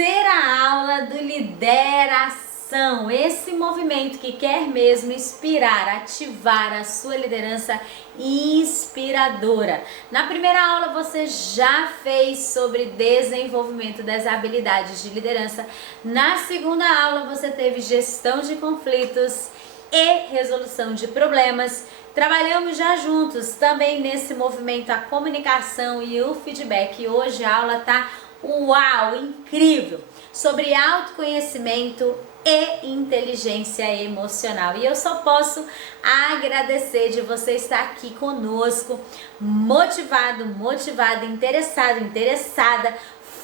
terceira aula do Lideração, esse movimento que quer mesmo inspirar, ativar a sua liderança inspiradora. Na primeira aula você já fez sobre desenvolvimento das habilidades de liderança. Na segunda aula você teve gestão de conflitos e resolução de problemas. Trabalhamos já juntos também nesse movimento a comunicação e o feedback. E hoje a aula tá uau, incrível, sobre autoconhecimento e inteligência emocional. E eu só posso agradecer de você estar aqui conosco, motivado, motivada, interessado, interessada,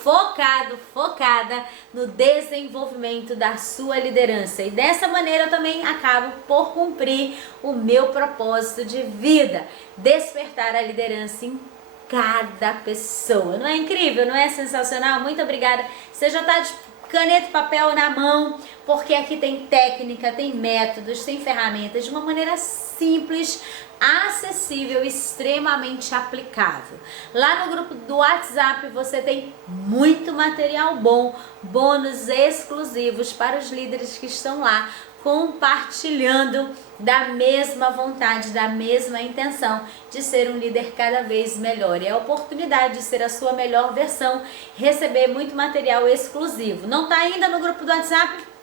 focado, focada no desenvolvimento da sua liderança. E dessa maneira eu também acabo por cumprir o meu propósito de vida, despertar a liderança em cada pessoa. Não é incrível? Não é sensacional? Muito obrigada. Você já está de caneta e papel na mão, porque aqui tem técnica, tem métodos, tem ferramentas de uma maneira simples, acessível, extremamente aplicável. Lá no grupo do WhatsApp você tem muito material bom, bônus exclusivos para os líderes que estão lá compartilhando da mesma vontade, da mesma intenção de ser um líder cada vez melhor. E a oportunidade de ser a sua melhor versão, receber muito material exclusivo. Não está ainda no grupo do WhatsApp?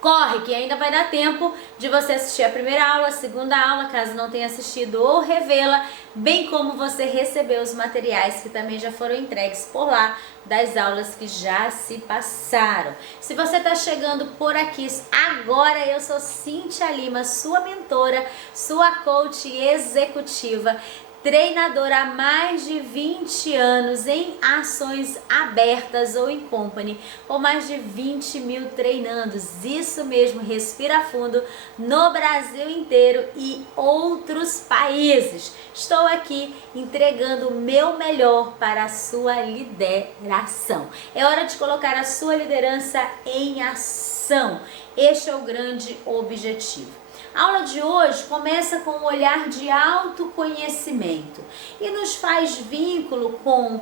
Corre, que ainda vai dar tempo de você assistir a primeira aula, a segunda aula, caso não tenha assistido, ou revê-la, bem como você receber os materiais que também já foram entregues por lá, das aulas que já se passaram. Se você está chegando por aqui agora, eu sou Cíntia Lima, sua mentora, sua coach executiva, treinadora há mais de 20 anos em ações abertas ou em company, com mais de 20 mil treinandos, isso mesmo, respira fundo, no Brasil inteiro e outros países. Estou aqui entregando o meu melhor para a sua lideração. É hora de colocar a sua liderança em ação. Este é o grande objetivo. A aula de hoje começa com um olhar de autoconhecimento e nos faz vínculo com...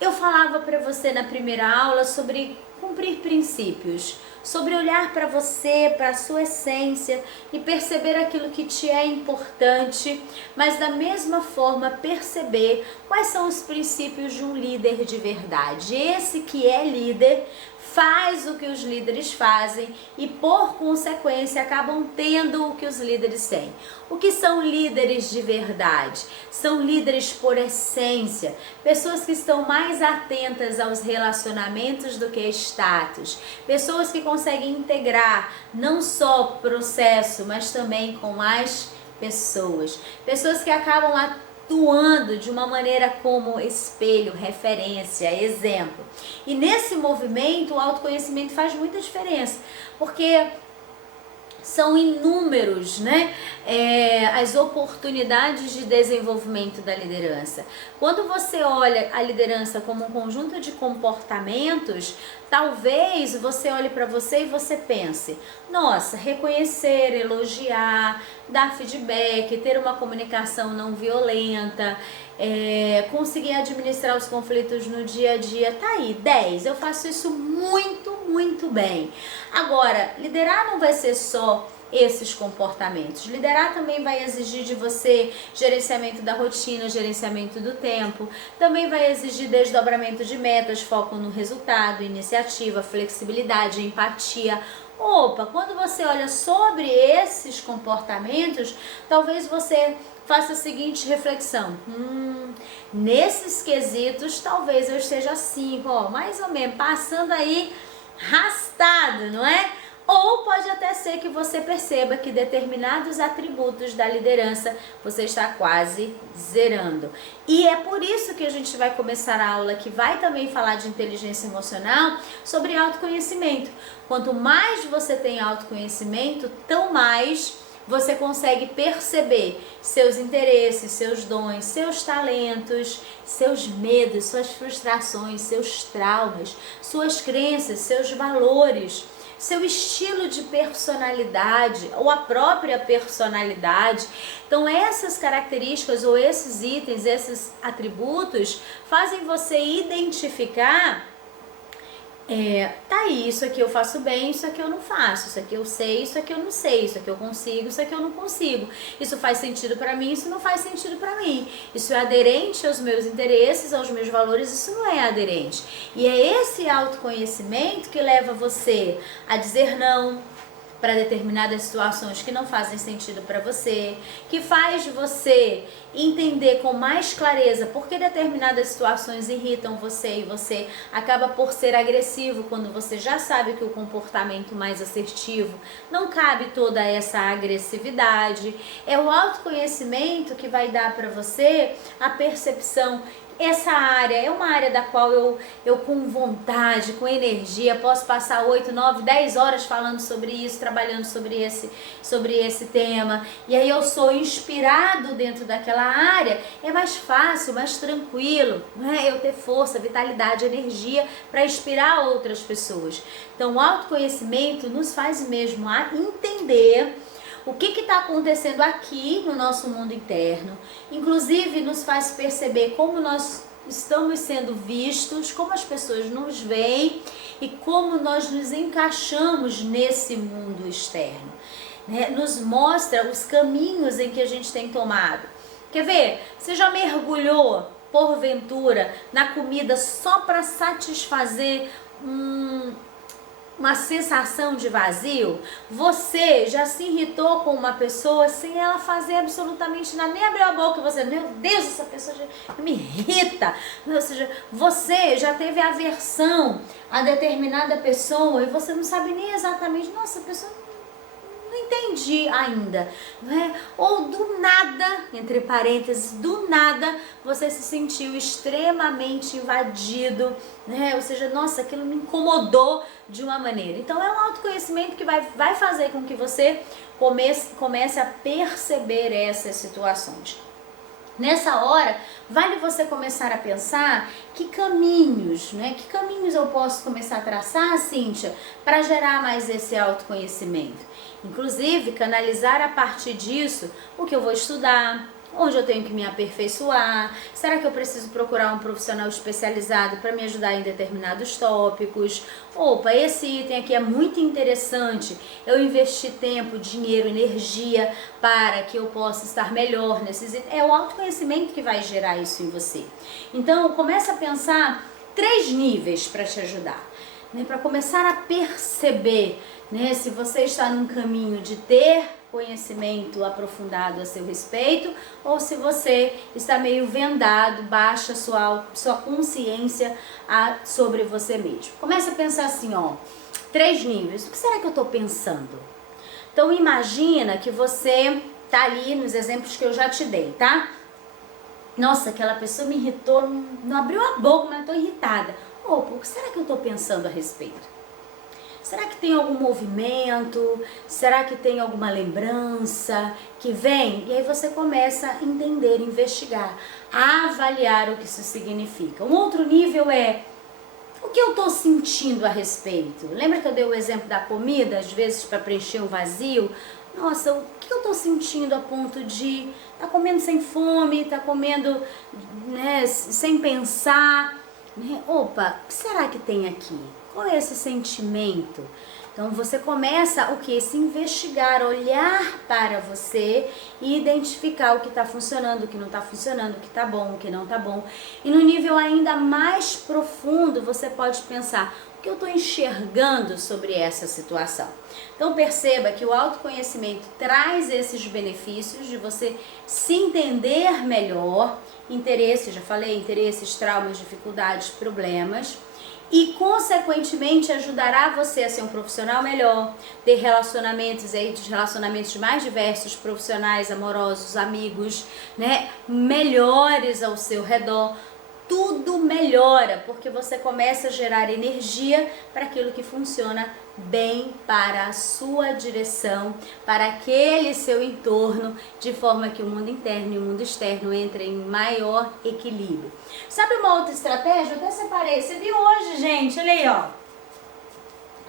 Eu falava para você na primeira aula sobre cumprir princípios, sobre olhar para você, para a sua essência e perceber aquilo que te é importante, mas da mesma forma perceber quais são os princípios de um líder de verdade. Esse que é líder faz o que os líderes fazem e, por consequência, acabam tendo o que os líderes têm. O que são líderes de verdade? São líderes por essência, pessoas que estão mais atentas aos relacionamentos do que status, pessoas que conseguem integrar não só processo, mas também com as pessoas, pessoas que acabam atuando de uma maneira como espelho, referência, exemplo. E nesse movimento o autoconhecimento faz muita diferença, porque são inúmeros, né, as oportunidades de desenvolvimento da liderança. Quando você olha a liderança como um conjunto de comportamentos, talvez você olhe para você e você pense: nossa, reconhecer, elogiar, dar feedback, ter uma comunicação não violenta, conseguir administrar os conflitos no dia a dia, tá aí, 10, eu faço isso muito bem. Agora, liderar não vai ser só esses comportamentos. Liderar também vai exigir de você gerenciamento da rotina, gerenciamento do tempo, também vai exigir desdobramento de metas, foco no resultado, iniciativa, flexibilidade, empatia. Opa, quando você olha sobre esses comportamentos, talvez você faça a seguinte reflexão: nesses quesitos talvez eu esteja assim, mais ou menos, passando aí arrastado, não é? Ou pode até ser que você perceba que determinados atributos da liderança você está quase zerando. E é por isso que a gente vai começar a aula, que vai também falar de inteligência emocional, sobre autoconhecimento. Quanto mais você tem autoconhecimento, tão mais você consegue perceber seus interesses, seus dons, seus talentos, seus medos, suas frustrações, seus traumas, suas crenças, seus valores, seu estilo de personalidade ou a própria personalidade. Então essas características ou esses itens, esses atributos fazem você identificar tá aí, isso aqui eu faço bem, isso aqui eu não faço, isso aqui eu sei, isso aqui eu não sei, isso aqui eu consigo, isso aqui eu não consigo, isso faz sentido pra mim, isso não faz sentido pra mim, isso é aderente aos meus interesses, aos meus valores, isso não é aderente. E é esse autoconhecimento que leva você a dizer não para determinadas situações que não fazem sentido para você, que faz você entender com mais clareza por que determinadas situações irritam você e você acaba por ser agressivo quando você já sabe que o comportamento mais assertivo não cabe toda essa agressividade. É o autoconhecimento que vai dar para você a percepção. Essa área é uma área da qual eu com vontade, com energia, posso passar 8, 9, 10 horas falando sobre isso, trabalhando sobre esse tema. E aí eu sou inspirado dentro daquela área, é mais fácil, mais tranquilo, né? Eu ter força, vitalidade, energia para inspirar outras pessoas. Então o autoconhecimento nos faz mesmo a entender o que está acontecendo aqui no nosso mundo interno, inclusive nos faz perceber como nós estamos sendo vistos, como as pessoas nos veem e como nós nos encaixamos nesse mundo externo, né? Nos mostra os caminhos em que a gente tem tomado. Quer ver? Você já mergulhou, porventura, na comida só para satisfazer uma sensação de vazio? Você já se irritou com uma pessoa sem ela fazer absolutamente nada, nem abriu a boca, você, meu Deus, essa pessoa já me irrita. Ou seja, você já teve aversão a determinada pessoa e você não sabe nem exatamente, nossa, a pessoa não entendi ainda, né? Ou do nada, entre parênteses, do nada, você se sentiu extremamente invadido, né? Ou seja, nossa, aquilo me incomodou de uma maneira. Então é um autoconhecimento que vai fazer com que você comece a perceber essas situações. Nessa hora, vale você começar a pensar que caminhos, né? Que caminhos eu posso começar a traçar, Cíntia, para gerar mais esse autoconhecimento. Inclusive, canalizar a partir disso o que eu vou estudar, onde eu tenho que me aperfeiçoar, será que eu preciso procurar um profissional especializado para me ajudar em determinados tópicos? Opa, esse item aqui é muito interessante, eu investi tempo, dinheiro, energia para que eu possa estar melhor nesses itens. É o autoconhecimento que vai gerar isso em você. Então, comece a pensar 3 níveis para te ajudar, né? Para começar a perceber, né, se você está num caminho de ter conhecimento aprofundado a seu respeito ou se você está meio vendado, baixa sua consciência sobre você mesmo. Comece a pensar assim, ó, 3 níveis. O que será que eu estou pensando? Então imagina que você tá ali nos exemplos que eu já te dei, tá? Nossa, aquela pessoa me irritou, não abriu a boca, mas eu tô irritada. Opa, o que será que eu estou pensando a respeito? Será que tem algum movimento? Será que tem alguma lembrança que vem? E aí você começa a entender, investigar, a avaliar o que isso significa. Um outro nível é o que eu estou sentindo a respeito. Lembra que eu dei o exemplo da comida, às vezes para preencher um vazio? Nossa, o que eu estou sentindo a ponto de estar comendo sem fome, estar comendo, né, sem pensar? Opa, o que será que tem aqui? Qual é esse sentimento? Então você começa o que? Se investigar, olhar para você e identificar o que está funcionando, o que não está funcionando, o que está bom, o que não está bom. E no nível ainda mais profundo você pode pensar, o que eu estou enxergando sobre essa situação? Então perceba que o autoconhecimento traz esses benefícios de você se entender melhor, interesses, já falei, interesses, traumas, dificuldades, problemas, e consequentemente ajudará você a ser um profissional melhor, ter relacionamentos aí, relacionamentos mais diversos, profissionais, amorosos, amigos, né, melhores ao seu redor. Tudo melhora porque você começa a gerar energia para aquilo que funciona bem para a sua direção, para aquele seu entorno, de forma que o mundo interno e o mundo externo entrem em maior equilíbrio. Sabe uma outra estratégia? Eu até separei, você viu hoje, gente? Olha aí, ó.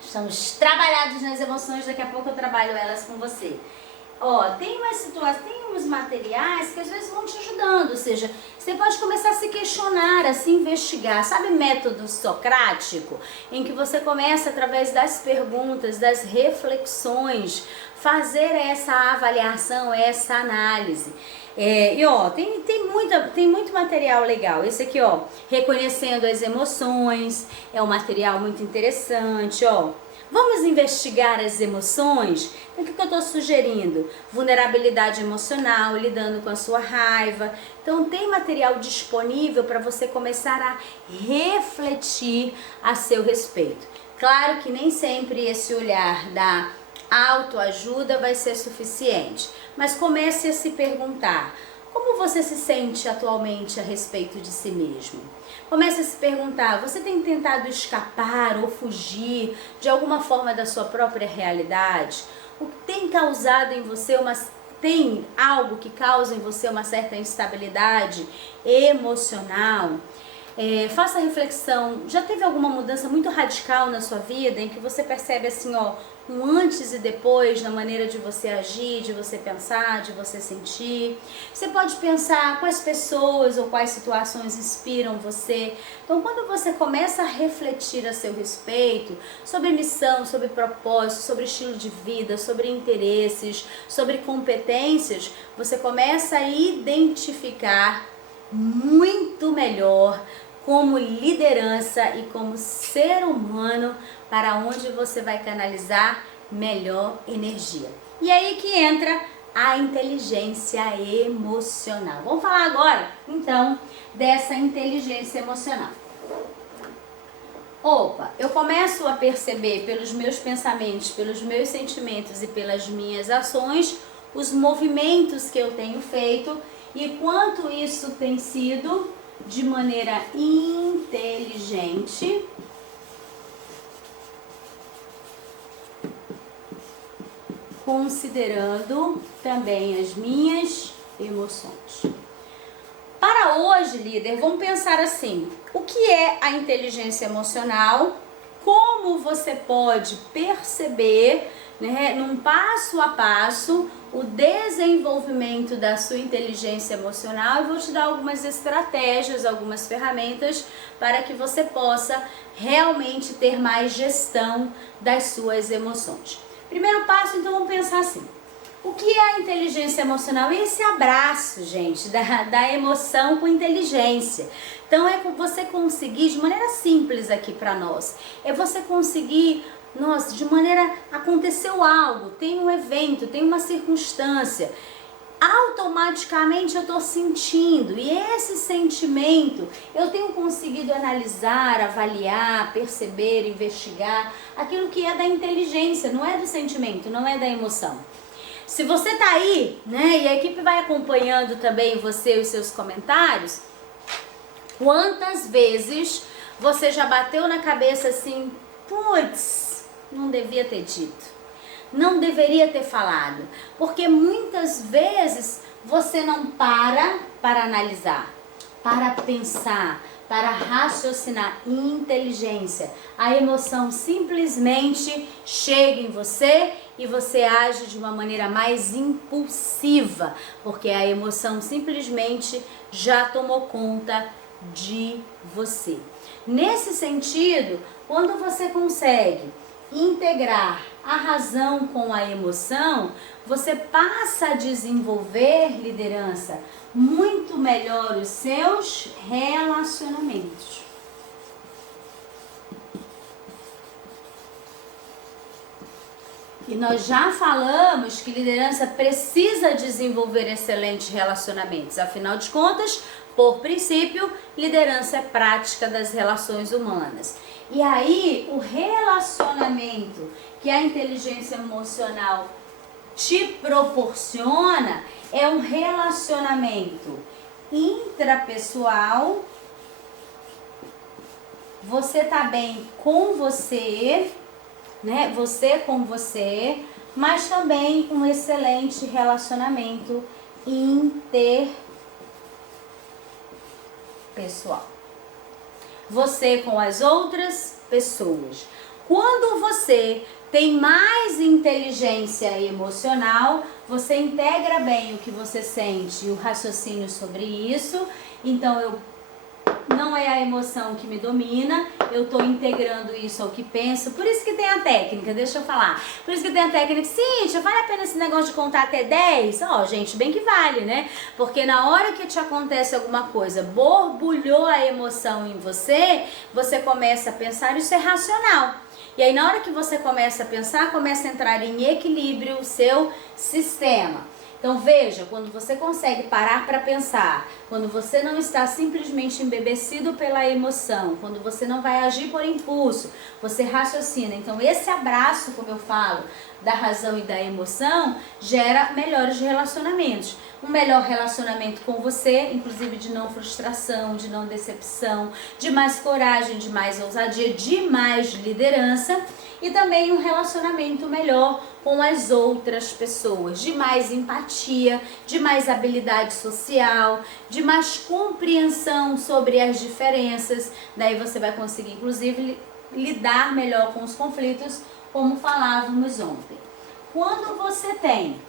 Estamos trabalhados nas emoções, daqui a pouco eu trabalho elas com você. Ó, tem uma situação, tem alguns materiais que às vezes vão te ajudando, ou seja, você pode começar a se questionar, a se investigar. Sabe método socrático? Em que você começa através das perguntas, das reflexões, fazer essa avaliação, essa análise. E ó, tem muito material legal. Esse aqui, ó, reconhecendo as emoções, é um material muito interessante, ó. Vamos investigar as emoções? Então, o que eu estou sugerindo? Vulnerabilidade emocional, lidando com a sua raiva. Então, tem material disponível para você começar a refletir a seu respeito. Claro que nem sempre esse olhar da autoajuda vai ser suficiente, mas comece a se perguntar: como você se sente atualmente a respeito de si mesmo? Comece a se perguntar: você tem tentado escapar ou fugir de alguma forma da sua própria realidade? O que tem causado em você tem algo que causa em você uma certa instabilidade emocional? Faça reflexão. Já teve alguma mudança muito radical na sua vida em que você percebe assim, ó, um antes e depois na maneira de você agir, de você pensar, de você sentir? Você pode pensar quais pessoas ou quais situações inspiram você. Então, quando você começa a refletir a seu respeito sobre missão, sobre propósito, sobre estilo de vida, sobre interesses, sobre competências, você começa a identificar muito melhor como liderança e como ser humano para onde você vai canalizar melhor energia. E aí que entra a inteligência emocional. Vamos falar agora, então, dessa inteligência emocional. Eu começo a perceber pelos meus pensamentos, pelos meus sentimentos e pelas minhas ações, os movimentos que eu tenho feito e quanto isso tem sido de maneira inteligente, considerando também as minhas emoções. Para hoje, líder, vamos pensar assim: o que é a inteligência emocional? Como você pode perceber, né, num passo a passo, o desenvolvimento da sua inteligência emocional? Eu vou te dar algumas estratégias, algumas ferramentas para que você possa realmente ter mais gestão das suas emoções. Primeiro passo, então, vamos pensar assim: o que é a inteligência emocional? Esse abraço, gente, da emoção com inteligência. Então, é você conseguir, de maneira simples aqui para nós, é você conseguir, nossa, de maneira, aconteceu algo, tem um evento, tem uma circunstância, automaticamente eu estou sentindo, e esse sentimento eu tenho conseguido analisar, avaliar, perceber, investigar, aquilo que é da inteligência, não é do sentimento, não é da emoção. Se você tá aí, né, e a equipe vai acompanhando também você e os seus comentários, quantas vezes você já bateu na cabeça assim: putz, não devia ter dito, não deveria ter falado, porque muitas vezes você não para analisar, para pensar, para raciocinar. Inteligência, a emoção simplesmente chega em você e você age de uma maneira mais impulsiva, porque a emoção simplesmente já tomou conta de você. Nesse sentido, quando você consegue integrar a razão com a emoção, você passa a desenvolver, liderança, muito melhor os seus relacionamentos. E nós já falamos que liderança precisa desenvolver excelentes relacionamentos. Afinal de contas, por princípio, liderança é prática das relações humanas. E aí, o relacionamento que a inteligência emocional te proporciona é um relacionamento intrapessoal. Você tá bem com você, né? Você com você, mas também um excelente relacionamento interpessoal. Você com as outras pessoas. Quando você tem mais inteligência emocional, você integra bem o que você sente e o raciocínio sobre isso. Então, não é a emoção que me domina, eu estou integrando isso ao que penso. Por isso que tem a técnica, deixa eu falar. Por isso que tem a técnica, Cíntia, vale a pena esse negócio de contar até 10? Ó, gente, bem que vale, né? Porque na hora que te acontece alguma coisa, borbulhou a emoção em você, você começa a pensar, isso é racional. E aí na hora que você começa a pensar, começa a entrar em equilíbrio o seu sistema. Então veja, quando você consegue parar para pensar, quando você não está simplesmente embebecido pela emoção, quando você não vai agir por impulso, você raciocina. Então esse abraço, como eu falo, da razão e da emoção, gera melhores relacionamentos. Um melhor relacionamento com você, inclusive de não frustração, de não decepção, de mais coragem, de mais ousadia, de mais liderança. E também um relacionamento melhor com as outras pessoas, de mais empatia, de mais habilidade social, de mais compreensão sobre as diferenças. Daí você vai conseguir, inclusive, lidar melhor com os conflitos, como falávamos ontem. Quando você tem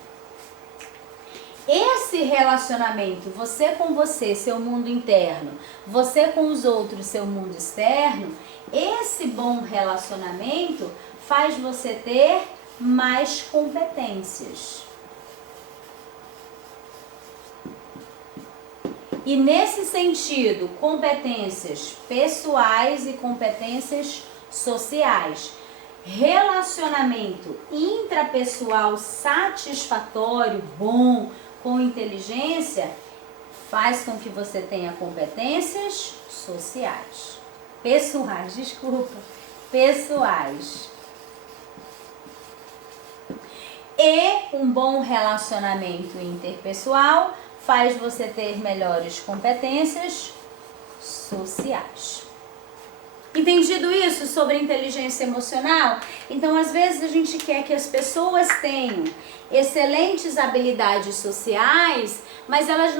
esse relacionamento, você com você, seu mundo interno, você com os outros, seu mundo externo, esse bom relacionamento faz você ter mais competências. E nesse sentido, competências pessoais e competências sociais. Relacionamento intrapessoal satisfatório, bom, com inteligência, faz com que você tenha competências sociais. Pessoais, desculpa. Pessoais. E um bom relacionamento interpessoal faz você ter melhores competências sociais. Entendido isso sobre inteligência emocional? Então, às vezes a gente quer que as pessoas tenham excelentes habilidades sociais, mas elas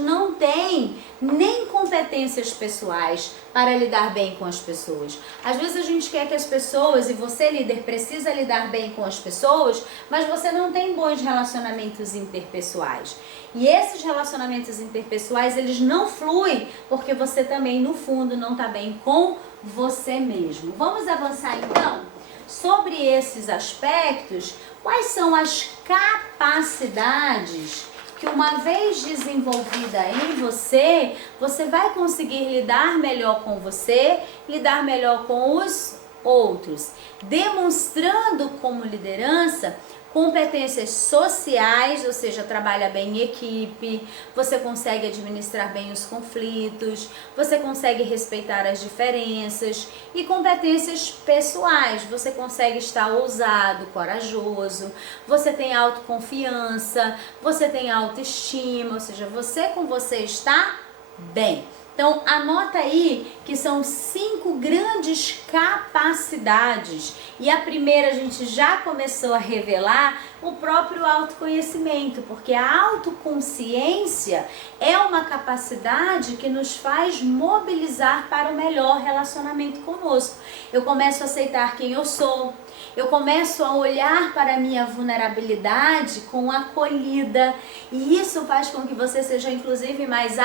não têm nem competências pessoais para lidar bem com as pessoas. Às vezes a gente quer que as pessoas, e você líder precisa lidar bem com as pessoas, mas você não tem bons relacionamentos interpessoais. E esses relacionamentos interpessoais, eles não fluem porque você também, no fundo, não está bem com você mesmo. Vamos avançar então? Sobre esses aspectos, quais são as capacidades que, uma vez desenvolvida em você, você vai conseguir lidar melhor com você, lidar melhor com os outros, demonstrando como liderança competências sociais, ou seja, trabalha bem em equipe, você consegue administrar bem os conflitos, você consegue respeitar as diferenças, e competências pessoais, você consegue estar ousado, corajoso, você tem autoconfiança, você tem autoestima, ou seja, você com você está bem. Então, anota aí que são 5 grandes capacidades. E a primeira a gente já começou a revelar, o próprio autoconhecimento, porque a autoconsciência é uma capacidade que nos faz mobilizar para o melhor relacionamento conosco. Eu começo a aceitar quem eu sou, eu começo a olhar para a minha vulnerabilidade com acolhida, e isso faz com que você seja, inclusive, mais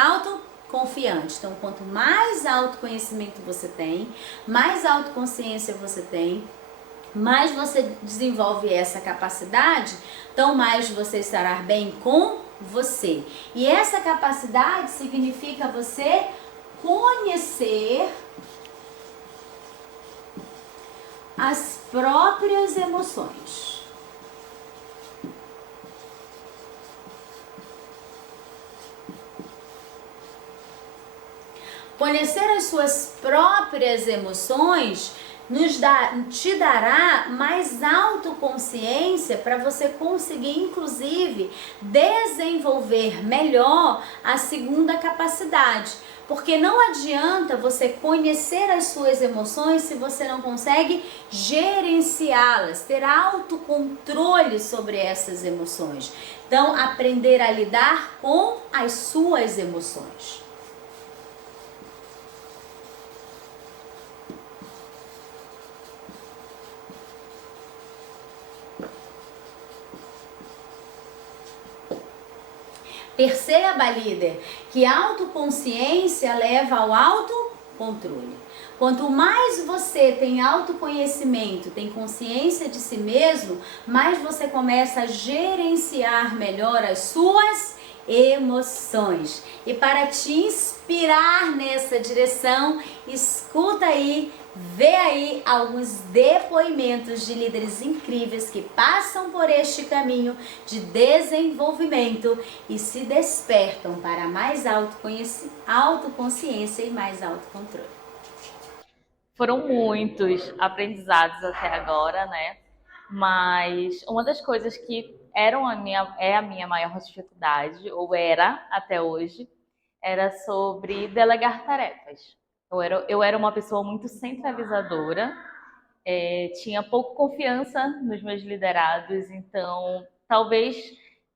confiante. Então, quanto mais autoconhecimento você tem, mais autoconsciência você tem, mais você desenvolve essa capacidade, então mais você estará bem com você. E essa capacidade significa você conhecer as próprias emoções. Conhecer as suas próprias emoções te dará mais autoconsciência para você conseguir, inclusive, desenvolver melhor a segunda capacidade. Porque não adianta você conhecer as suas emoções se você não consegue gerenciá-las, ter autocontrole sobre essas emoções. Então, aprender a lidar com as suas emoções. Perceba, líder, que a autoconsciência leva ao autocontrole. Quanto mais você tem autoconhecimento, tem consciência de si mesmo, mais você começa a gerenciar melhor as suas emoções. E para te inspirar nessa direção, escuta aí, vê aí alguns depoimentos de líderes incríveis que passam por este caminho de desenvolvimento e se despertam para mais autoconsciência e mais autocontrole. Foram muitos aprendizados até agora, né? Mas uma das coisas que é a minha maior dificuldade, ou era até hoje, era sobre delegar tarefas. Eu era uma pessoa muito centralizadora, tinha pouco confiança nos meus liderados, então talvez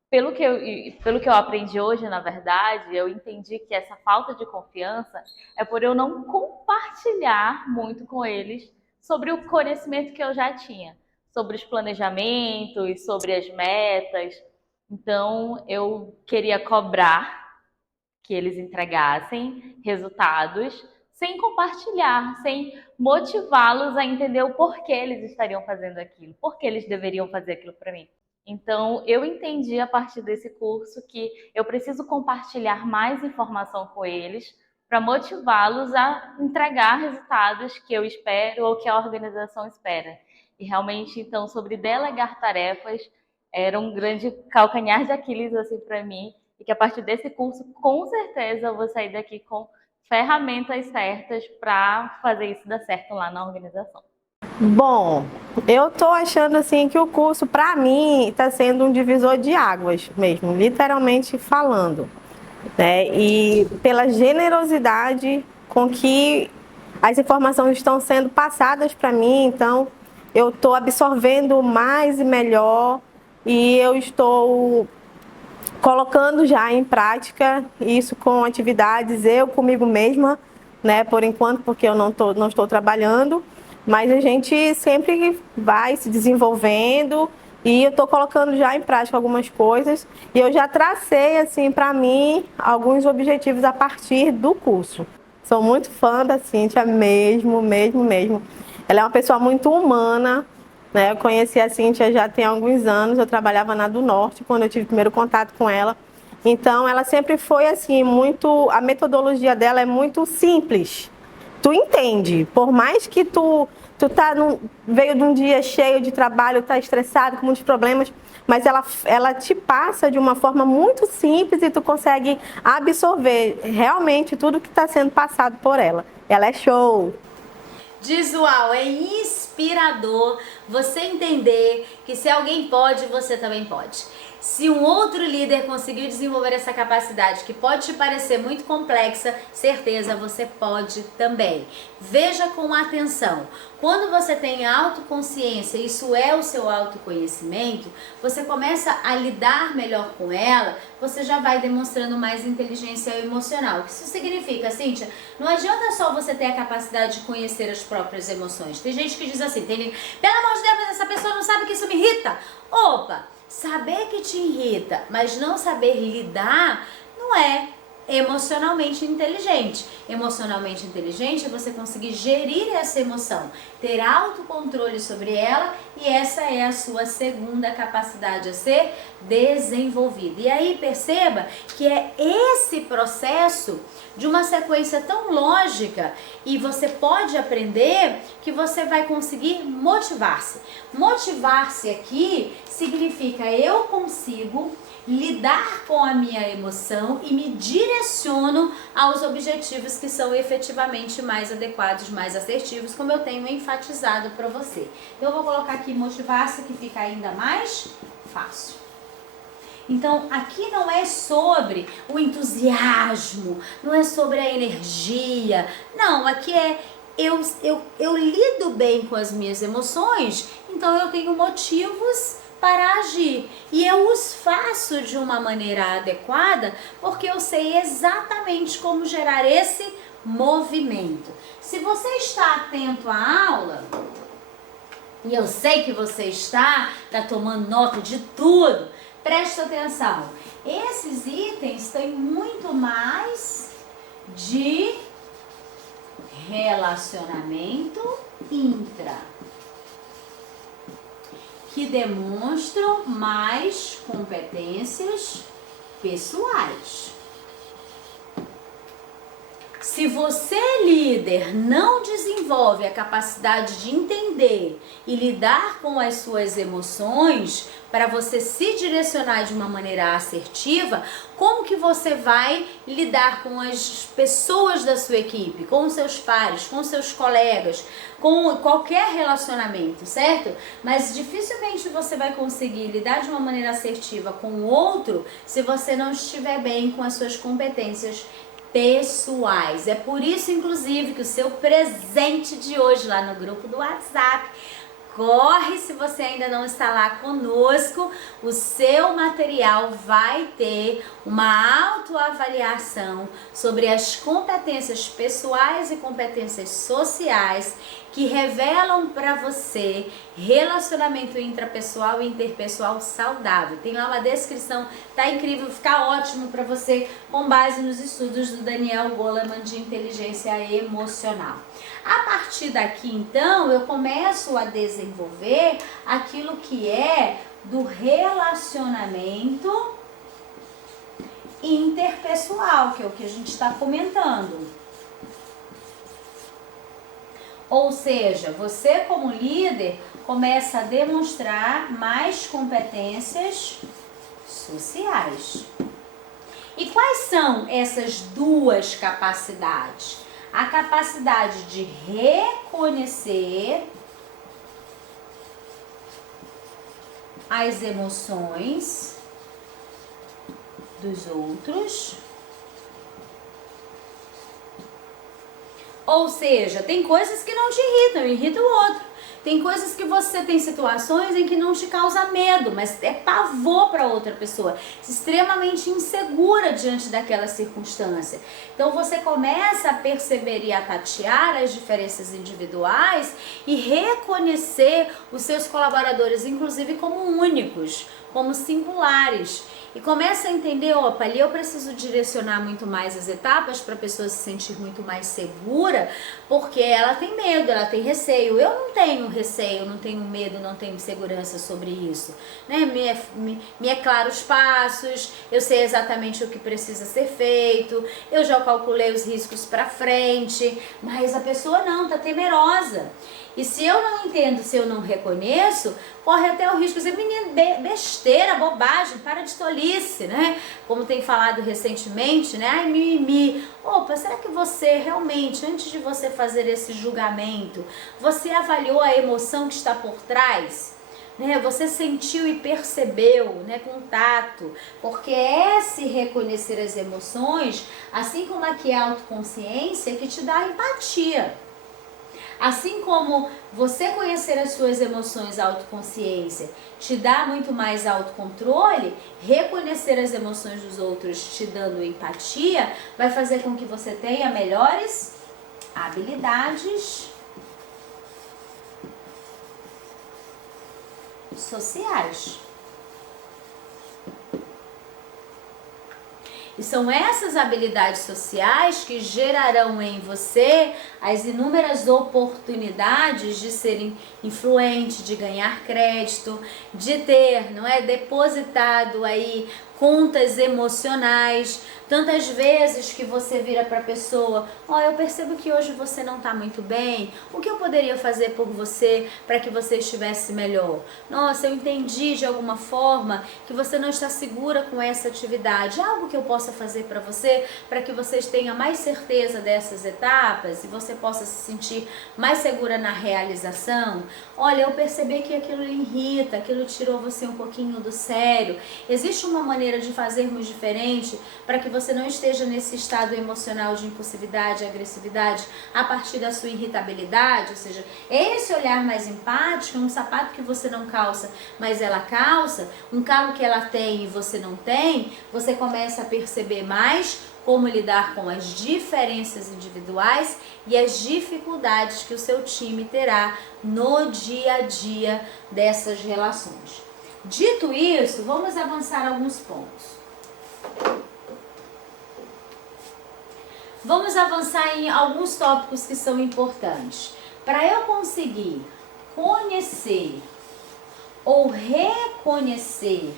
pelo que eu aprendi hoje, na verdade, eu entendi que essa falta de confiança é por eu não compartilhar muito com eles sobre o conhecimento que eu já tinha, sobre os planejamentos, sobre as metas. Então, eu queria cobrar que eles entregassem resultados sem compartilhar, sem motivá-los a entender o porquê eles estariam fazendo aquilo, por que eles deveriam fazer aquilo para mim. Então, eu entendi a partir desse curso que eu preciso compartilhar mais informação com eles para motivá-los a entregar resultados que eu espero ou que a organização espera. E realmente, então, sobre delegar tarefas, era um grande calcanhar de Aquiles assim para mim, e que a partir desse curso, com certeza, eu vou sair daqui com ferramentas certas para fazer isso dar certo lá na organização. Bom, eu tô achando assim que o curso, para mim, está sendo um divisor de águas mesmo, literalmente falando, né? E pela generosidade com que as informações estão sendo passadas para mim, então eu estou absorvendo mais e melhor e eu estou colocando já em prática isso com atividades, eu comigo mesma, né? Por enquanto, porque eu não estou trabalhando. Mas a gente sempre vai se desenvolvendo e eu estou colocando já em prática algumas coisas. E eu já tracei, assim, para mim, alguns objetivos a partir do curso. Sou muito fã da Cíntia mesmo. Ela é uma pessoa muito humana, né? Eu conheci a Cíntia já tem alguns anos, eu trabalhava na do Norte quando eu tive o primeiro contato com ela. Então, ela sempre foi, assim, a metodologia dela é muito simples. Tu entende, por mais que tu veio de um dia cheio de trabalho, tá estressado, com muitos problemas, mas ela te passa de uma forma muito simples e tu consegue absorver realmente tudo que está sendo passado por ela. Ela é show! Visual, é inspirador você entender que se alguém pode, você também pode. Se um outro líder conseguiu desenvolver essa capacidade que pode te parecer muito complexa, certeza você pode também. Veja com atenção. Quando você tem autoconsciência, isso é o seu autoconhecimento, você começa a lidar melhor com ela, você já vai demonstrando mais inteligência emocional. O que isso significa, Cíntia? Não adianta só você ter a capacidade de conhecer as próprias emoções. Tem gente que diz assim, pelo amor de Deus, essa pessoa não sabe que isso me irrita. Opa! Saber que te irrita, mas não saber lidar, não é emocionalmente inteligente. Emocionalmente inteligente é você conseguir gerir essa emoção, ter autocontrole sobre ela, e essa é a sua segunda capacidade a ser desenvolvida. E aí perceba que é esse processo de uma sequência tão lógica, e você pode aprender, que você vai conseguir motivar-se. Motivar-se aqui significa eu consigo lidar com a minha emoção e me direciono aos objetivos que são efetivamente mais adequados, mais assertivos, como eu tenho enfatizado para você. Então eu vou colocar aqui motivar-se, que fica ainda mais fácil. Então, aqui não é sobre o entusiasmo, não é sobre a energia, não, aqui é eu lido bem com as minhas emoções, então eu tenho motivos para agir. E eu os faço de uma maneira adequada, porque eu sei exatamente como gerar esse movimento. Se você está atento à aula, e eu sei que você está tomando nota de tudo, Presta atenção, esses itens têm muito mais de relacionamento intra, que demonstram mais competências pessoais. Se você, líder, não desenvolve a capacidade de entender e lidar com as suas emoções para você se direcionar de uma maneira assertiva, como que você vai lidar com as pessoas da sua equipe, com os seus pares, com os seus colegas, com qualquer relacionamento, certo? Mas dificilmente você vai conseguir lidar de uma maneira assertiva com o outro se você não estiver bem com as suas competências pessoais. É por isso, inclusive, que o seu presente de hoje lá no grupo do WhatsApp, corre, se você ainda não está lá conosco, o seu material vai ter uma autoavaliação sobre as competências pessoais e competências sociais que revelam para você relacionamento intrapessoal e interpessoal saudável. Tem lá uma descrição, tá incrível, fica ótimo para você com base nos estudos do Daniel Goleman de inteligência emocional. A partir daqui, então, eu começo a desenvolver aquilo que é do relacionamento interpessoal, que é o que a gente está comentando. Ou seja, você como líder começa a demonstrar mais competências sociais. E quais são essas duas capacidades? A capacidade de reconhecer as emoções dos outros. Ou seja, tem coisas que não te irritam o outro. Tem coisas que você tem situações em que não te causa medo, mas é pavor para outra pessoa, extremamente insegura diante daquela circunstância. Então você começa a perceber e a tatear as diferenças individuais e reconhecer os seus colaboradores, inclusive como únicos, como singulares. E começa a entender, opa, ali eu preciso direcionar muito mais as etapas para a pessoa se sentir muito mais segura, porque ela tem medo, ela tem receio. Eu não tenho receio, não tenho medo, não tenho segurança sobre isso, né? Me é claro os passos, eu sei exatamente o que precisa ser feito, eu já calculei os riscos para frente, mas a pessoa não, tá temerosa. E se eu não entendo, se eu não reconheço, corre até o risco de dizer, menino, besteira, bobagem, para de tolice, né? Como tem falado recentemente, né? Ai, mimimi. Opa, será que você realmente, antes de você fazer esse julgamento, você avaliou a emoção que está por trás? Né? Você sentiu e percebeu, né, com tato, porque é se reconhecer as emoções, assim como aqui a autoconsciência, que te dá empatia. Assim como você conhecer as suas emoções, a autoconsciência, te dá muito mais autocontrole, reconhecer as emoções dos outros te dando empatia, vai fazer com que você tenha melhores habilidades sociais. E são essas habilidades sociais que gerarão em você as inúmeras oportunidades de ser influente, de ganhar crédito, de ter, não é, depositado aí contas emocionais. Tantas vezes que você vira para a pessoa, eu percebo que hoje você não está muito bem, o que eu poderia fazer por você para que você estivesse melhor? Nossa, eu entendi de alguma forma que você não está segura com essa atividade, algo que eu possa fazer para você, para que vocês tenham mais certeza dessas etapas e você possa se sentir mais segura na realização? Olha, eu percebi que aquilo lhe irrita, aquilo tirou você um pouquinho do sério. Existe uma maneira de fazermos diferente para que você não esteja nesse estado emocional de impulsividade, agressividade a partir da sua irritabilidade, ou seja, esse olhar mais empático, um sapato que você não calça, mas ela calça, um carro que ela tem e você não tem, você começa a perceber mais como lidar com as diferenças individuais e as dificuldades que o seu time terá no dia a dia dessas relações. Dito isso, vamos avançar alguns pontos. Vamos avançar em alguns tópicos que são importantes. Para eu conseguir conhecer ou reconhecer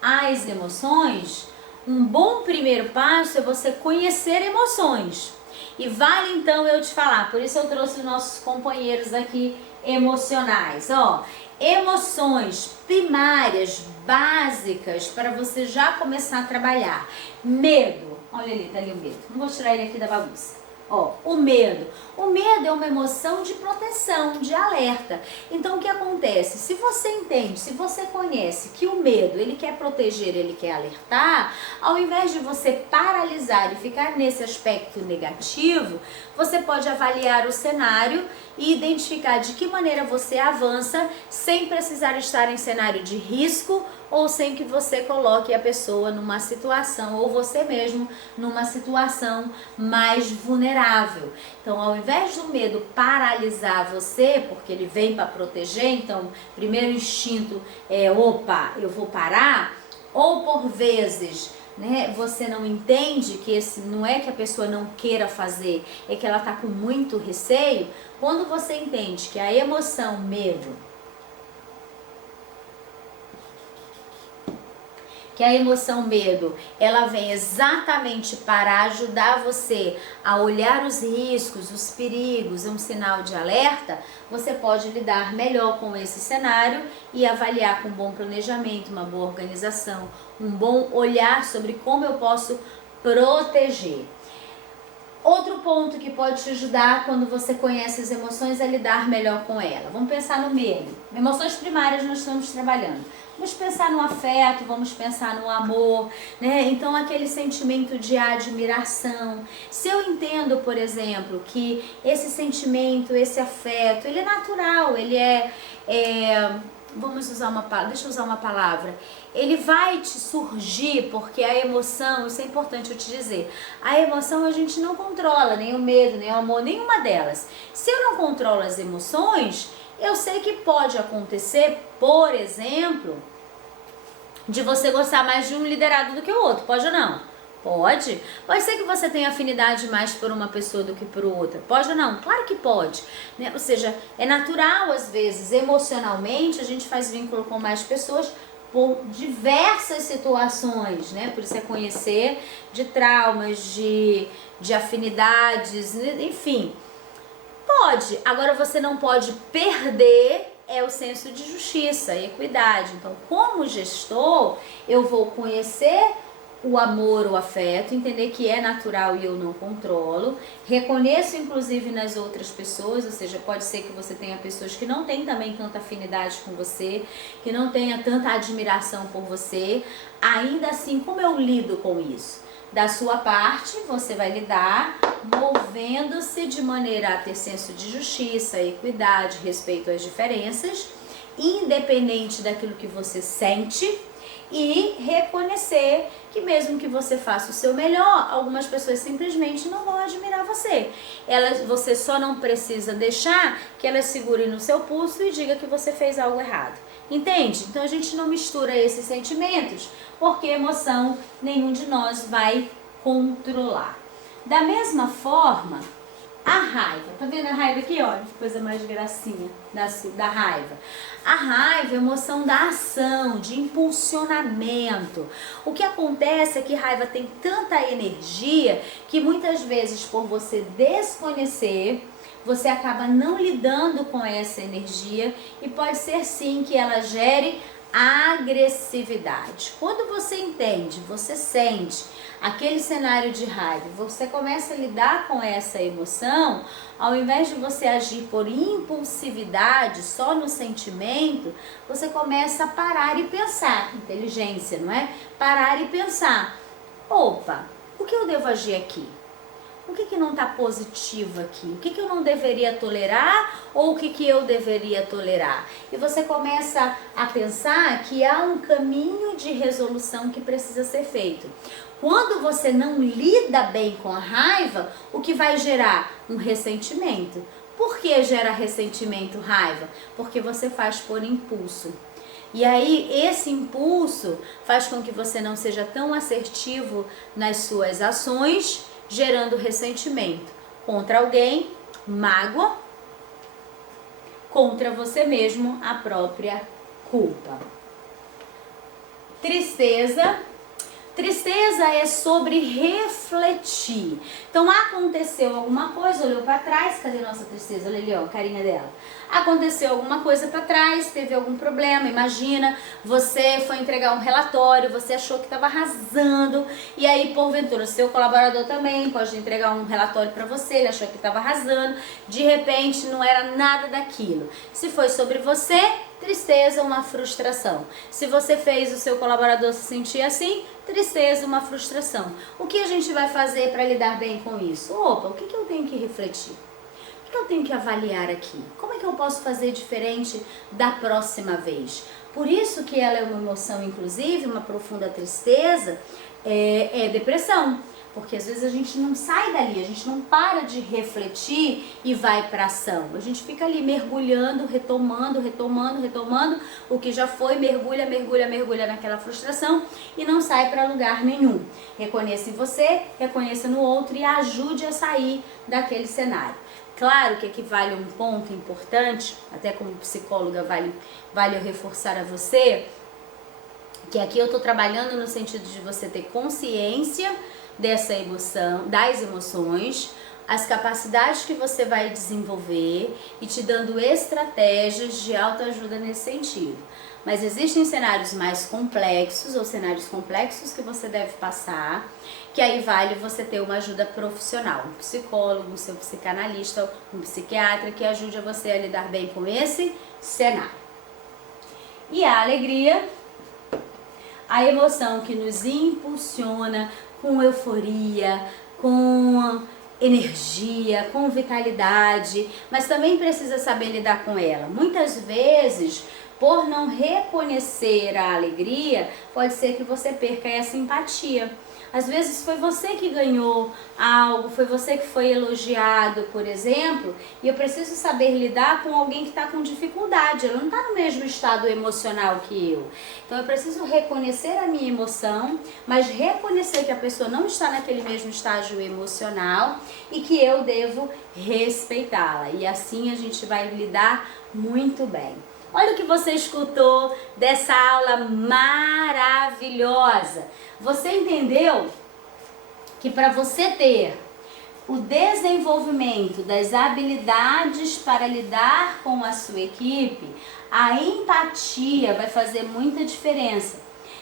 as emoções, um bom primeiro passo é você conhecer emoções. E vale então eu te falar, por isso eu trouxe os nossos companheiros aqui emocionais, ó. Emoções primárias, básicas, para você já começar a trabalhar. Medo. Olha ali, tá ali o medo. Não vou tirar ele aqui da bagunça. Ó, o medo. O medo é uma emoção de proteção, de alerta. Então, o que acontece? Se você entende, se você conhece que o medo, ele quer proteger, ele quer alertar, ao invés de você paralisar e ficar nesse aspecto negativo, você pode avaliar o cenário e identificar de que maneira você avança sem precisar estar em cenário de risco ou sem que você coloque a pessoa numa situação, ou você mesmo numa situação mais vulnerável. Então, ao invés do medo paralisar você, porque ele vem para proteger, então, primeiro instinto é, opa, eu vou parar, ou por vezes, né, você não entende que esse não é que a pessoa não queira fazer, é que ela está com muito receio. Quando você entende que a emoção medo, ela vem exatamente para ajudar você a olhar os riscos, os perigos, é um sinal de alerta, você pode lidar melhor com esse cenário e avaliar com um bom planejamento, uma boa organização, um bom olhar sobre como eu posso proteger. Outro ponto que pode te ajudar quando você conhece as emoções é lidar melhor com ela. Vamos pensar no medo. Emoções primárias nós estamos trabalhando. Vamos pensar no afeto, vamos pensar no amor, né? Então, aquele sentimento de admiração. Se eu entendo, por exemplo, que esse sentimento, esse afeto, ele é natural, ele vamos usar uma palavra, deixa eu usar uma palavra. Ele vai te surgir porque a emoção, isso é importante eu te dizer, a emoção a gente não controla, nem o medo, nem o amor, nenhuma delas. Se eu não controlo as emoções, eu sei que pode acontecer, por exemplo, de você gostar mais de um liderado do que o outro, pode ou não? Pode. Pode ser que você tenha afinidade mais por uma pessoa do que por outra. Pode ou não? Claro que pode. Né? Ou seja, é natural às vezes, emocionalmente, a gente faz vínculo com mais pessoas por diversas situações, né? Por isso é conhecer de traumas, de afinidades, enfim. Pode. Agora você não pode perder o senso de justiça e equidade. Então, como gestor, eu vou conhecer o amor, o afeto, entender que é natural e eu não controlo, reconheço inclusive nas outras pessoas, ou seja, pode ser que você tenha pessoas que não têm também tanta afinidade com você, que não tenha tanta admiração por você, ainda assim, como eu lido com isso? Da sua parte, você vai lidar movendo-se de maneira a ter senso de justiça, equidade, respeito às diferenças, independente daquilo que você sente, e reconhecer que mesmo que você faça o seu melhor, algumas pessoas simplesmente não vão admirar você. Você só não precisa deixar que elas segurem no seu pulso e diga que você fez algo errado. Entende? Então a gente não mistura esses sentimentos, porque emoção nenhum de nós vai controlar. Da mesma forma, a raiva. Tá vendo a raiva aqui? Olha que coisa mais gracinha da raiva. A raiva é emoção da ação, de impulsionamento. O que acontece é que raiva tem tanta energia que muitas vezes, por você desconhecer, você acaba não lidando com essa energia e pode ser sim que ela gere agressividade. Quando você entende, você sente aquele cenário de raiva, você começa a lidar com essa emoção, ao invés de você agir por impulsividade, só no sentimento, você começa a parar e pensar, inteligência, não é? Parar e pensar, opa, o que eu devo agir aqui? O que não está positivo aqui? O que eu não deveria tolerar ou o que eu deveria tolerar? E você começa a pensar que há um caminho de resolução que precisa ser feito. Quando você não lida bem com a raiva, o que vai gerar? Um ressentimento. Por que gera ressentimento, raiva? Porque você faz por impulso. E aí esse impulso faz com que você não seja tão assertivo nas suas ações, gerando ressentimento contra alguém, mágoa, contra você mesmo, a própria culpa. Tristeza. Tristeza é sobre refletir. Então aconteceu alguma coisa, olhou para trás, cadê nossa tristeza? Olha ali, ó, a carinha dela. Aconteceu alguma coisa para trás, teve algum problema, imagina, você foi entregar um relatório, você achou que estava arrasando, e aí porventura o seu colaborador também pode entregar um relatório para você, ele achou que estava arrasando, de repente não era nada daquilo. Se foi sobre você, tristeza, uma frustração. Se você fez o seu colaborador se sentir assim, tristeza, uma frustração. O que a gente vai fazer para lidar bem com isso? Opa, o que eu tenho que refletir? O que eu tenho que avaliar aqui? Como é que eu posso fazer diferente da próxima vez? Por isso que ela é uma emoção, inclusive, uma profunda tristeza, é depressão. Porque às vezes a gente não sai dali, a gente não para de refletir e vai para ação. A gente fica ali mergulhando, retomando o que já foi, mergulha naquela frustração e não sai para lugar nenhum. Reconheça em você, reconheça no outro e ajude a sair daquele cenário. Claro que aqui vale um ponto importante, até como psicóloga vale eu reforçar a você, que aqui eu estou trabalhando no sentido de você ter consciência dessa emoção, das emoções, as capacidades que você vai desenvolver e te dando estratégias de autoajuda nesse sentido. Mas existem cenários mais complexos ou cenários complexos que você deve passar, que aí vale você ter uma ajuda profissional, um psicólogo, um seu psicanalista, um psiquiatra que ajude você a lidar bem com esse cenário. E a alegria, a emoção que nos impulsiona com euforia, com energia, com vitalidade, mas também precisa saber lidar com ela. Muitas vezes, por não reconhecer a alegria, pode ser que você perca essa empatia. Às vezes foi você que ganhou algo, foi você que foi elogiado, por exemplo, e eu preciso saber lidar com alguém que está com dificuldade, ela não está no mesmo estado emocional que eu. Então eu preciso reconhecer a minha emoção, mas reconhecer que a pessoa não está naquele mesmo estágio emocional e que eu devo respeitá-la. E assim a gente vai lidar muito bem. Olha o que você escutou dessa aula maravilhosa. Você entendeu que para você ter o desenvolvimento das habilidades para lidar com a sua equipe, a empatia vai fazer muita diferença.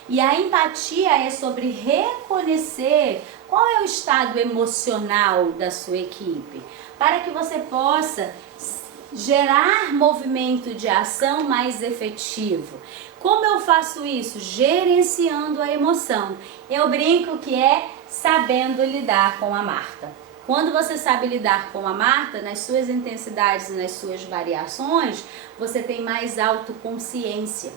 E a empatia é sobre reconhecer qual é o estado emocional da sua equipe, para que você possa gerar movimento de ação mais efetivo. Como eu faço isso? Gerenciando a emoção. Eu brinco que é sabendo lidar com a Marta. Quando você sabe lidar com a Marta, nas suas intensidades e nas suas variações, você tem mais autoconsciência,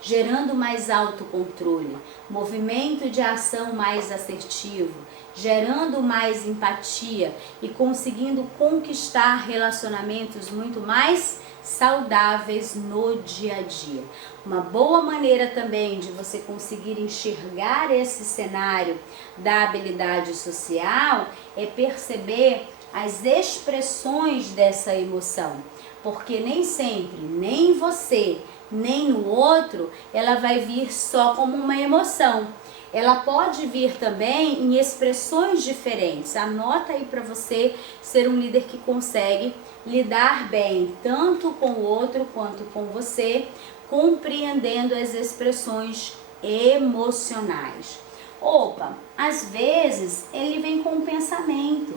gerando mais autocontrole, movimento de ação mais assertivo, gerando mais empatia e conseguindo conquistar relacionamentos muito mais saudáveis no dia a dia. Uma boa maneira também de você conseguir enxergar esse cenário da habilidade social é perceber as expressões dessa emoção, porque nem sempre, nem você, nem no outro, ela vai vir só como uma emoção. Ela pode vir também em expressões diferentes. Anota aí para você ser um líder que consegue lidar bem tanto com o outro quanto com você, compreendendo as expressões emocionais. Opa, às vezes ele vem com um pensamento.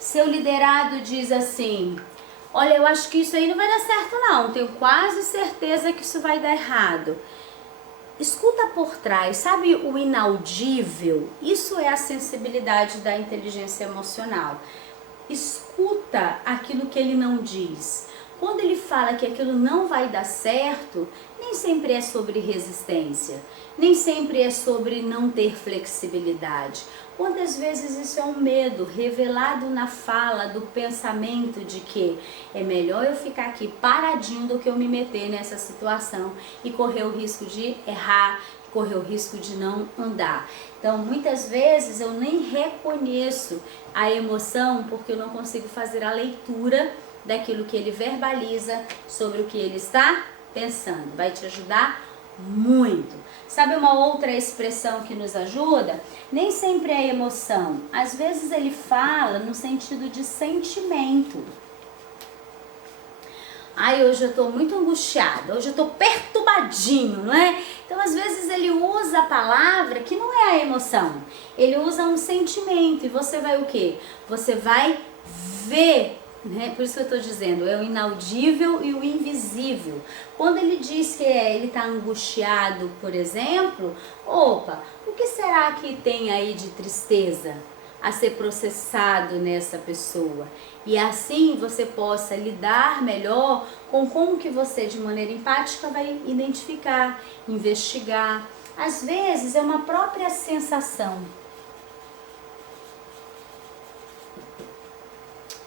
Seu liderado diz assim: olha, eu acho que isso aí não vai dar certo não, tenho quase certeza que isso vai dar errado. Escuta por trás, sabe o inaudível? Isso é a sensibilidade da inteligência emocional. Escuta aquilo que ele não diz. Quando ele fala que aquilo não vai dar certo, nem nem sempre é sobre resistência, nem sempre é sobre não ter flexibilidade. Quantas vezes isso é um medo revelado na fala, do pensamento de que é melhor eu ficar aqui paradinho do que eu me meter nessa situação e correr o risco de errar, correr o risco de não andar. Então, muitas vezes eu nem reconheço a emoção porque eu não consigo fazer a leitura daquilo que ele verbaliza sobre o que ele está pensando. Vai te ajudar muito. Sabe uma outra expressão que nos ajuda? Nem sempre é emoção. Às vezes ele fala no sentido de sentimento. Ai, hoje eu tô muito angustiada, hoje eu tô perturbadinho, não é? Então, às vezes ele usa a palavra que não é a emoção. Ele usa um sentimento e você vai o quê? Você vai ver, né? Por isso que eu estou dizendo, é o inaudível e o invisível. Quando ele diz que ele está angustiado, por exemplo, opa, o que será que tem aí de tristeza a ser processado nessa pessoa? E assim você possa lidar melhor com como que você, de maneira empática, vai identificar, investigar. Às vezes é uma própria sensação.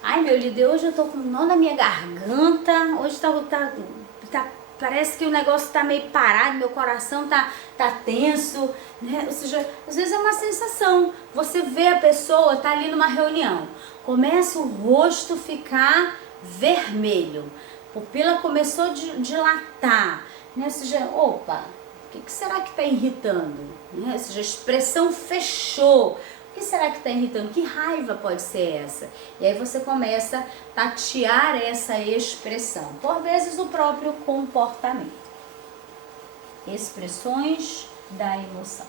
Ai, meu líder, hoje eu tô com um nó na minha garganta, hoje parece que o negócio tá meio parado, meu coração tá tenso, né? Ou seja, às vezes é uma sensação. Você vê a pessoa, tá ali numa reunião, começa o rosto ficar vermelho, a pupila começou a dilatar, né? Ou seja, opa, o que será que tá irritando? Né? Ou seja, a expressão fechou. O que será que está irritando? Que raiva pode ser essa? E aí você começa a tatear essa expressão. Por vezes o próprio comportamento. Expressões da emoção.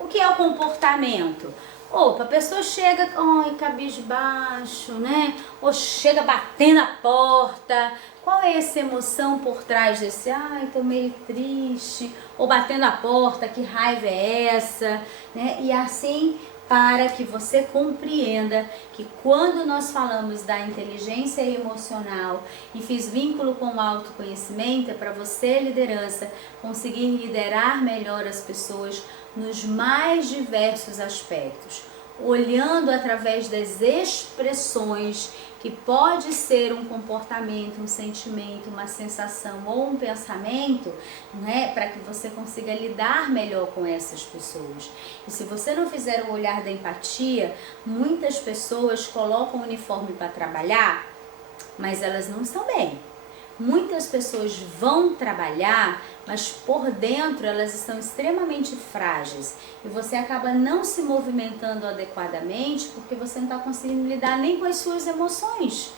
O que é o comportamento? Opa, a pessoa chega, ai, cabisbaixo, né? Ou chega batendo a porta. Qual é essa emoção por trás desse, ai, tô meio triste, ou batendo a porta, que raiva é essa, né? E assim, para que você compreenda que quando nós falamos da inteligência emocional e fiz vínculo com o autoconhecimento, é para você, liderança, conseguir liderar melhor as pessoas nos mais diversos aspectos, olhando através das expressões que pode ser um comportamento, um sentimento, uma sensação ou um pensamento, né, para que você consiga lidar melhor com essas pessoas. E se você não fizer o olhar da empatia, muitas pessoas colocam o uniforme para trabalhar, mas elas não estão bem. Muitas pessoas vão trabalhar, mas por dentro elas estão extremamente frágeis e você acaba não se movimentando adequadamente porque você não está conseguindo lidar nem com as suas emoções,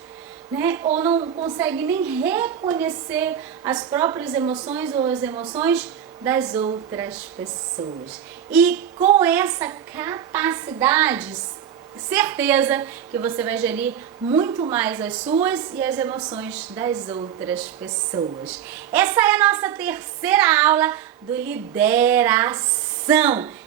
né? Ou não consegue nem reconhecer as próprias emoções ou as emoções das outras pessoas. E com essa capacidade, certeza que você vai gerir muito mais as suas e as emoções das outras pessoas. Essa é a nossa terceira aula do Lideração.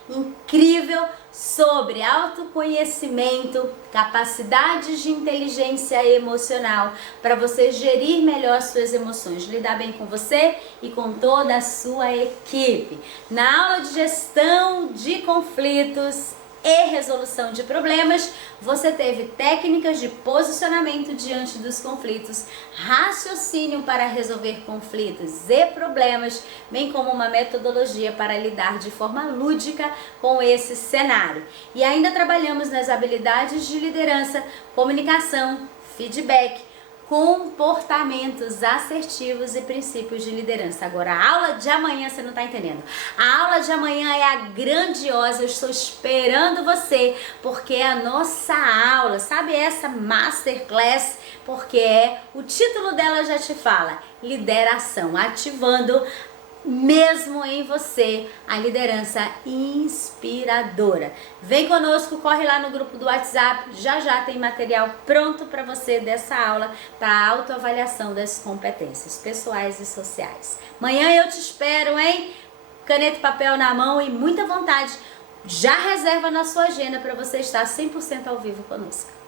Incrível, sobre autoconhecimento, capacidades de inteligência emocional para você gerir melhor as suas emoções, lidar bem com você e com toda a sua equipe. Na aula de gestão de conflitos e resolução de problemas, você teve técnicas de posicionamento diante dos conflitos, raciocínio para resolver conflitos e problemas, bem como uma metodologia para lidar de forma lúdica com esse cenário. E ainda trabalhamos nas habilidades de liderança, comunicação, feedback, comportamentos assertivos e princípios de liderança. Agora, a aula de amanhã, você não está entendendo. A aula de amanhã é a grandiosa, eu estou esperando você, porque é a nossa aula, sabe essa masterclass, porque o título dela já te fala, lideração, ativando mesmo em você a liderança inspiradora. Vem conosco, corre lá no grupo do WhatsApp, já tem material pronto para você dessa aula para autoavaliação das competências pessoais e sociais. Amanhã eu te espero, hein? Caneta e papel na mão e muita vontade. Já reserva na sua agenda para você estar 100% ao vivo conosco.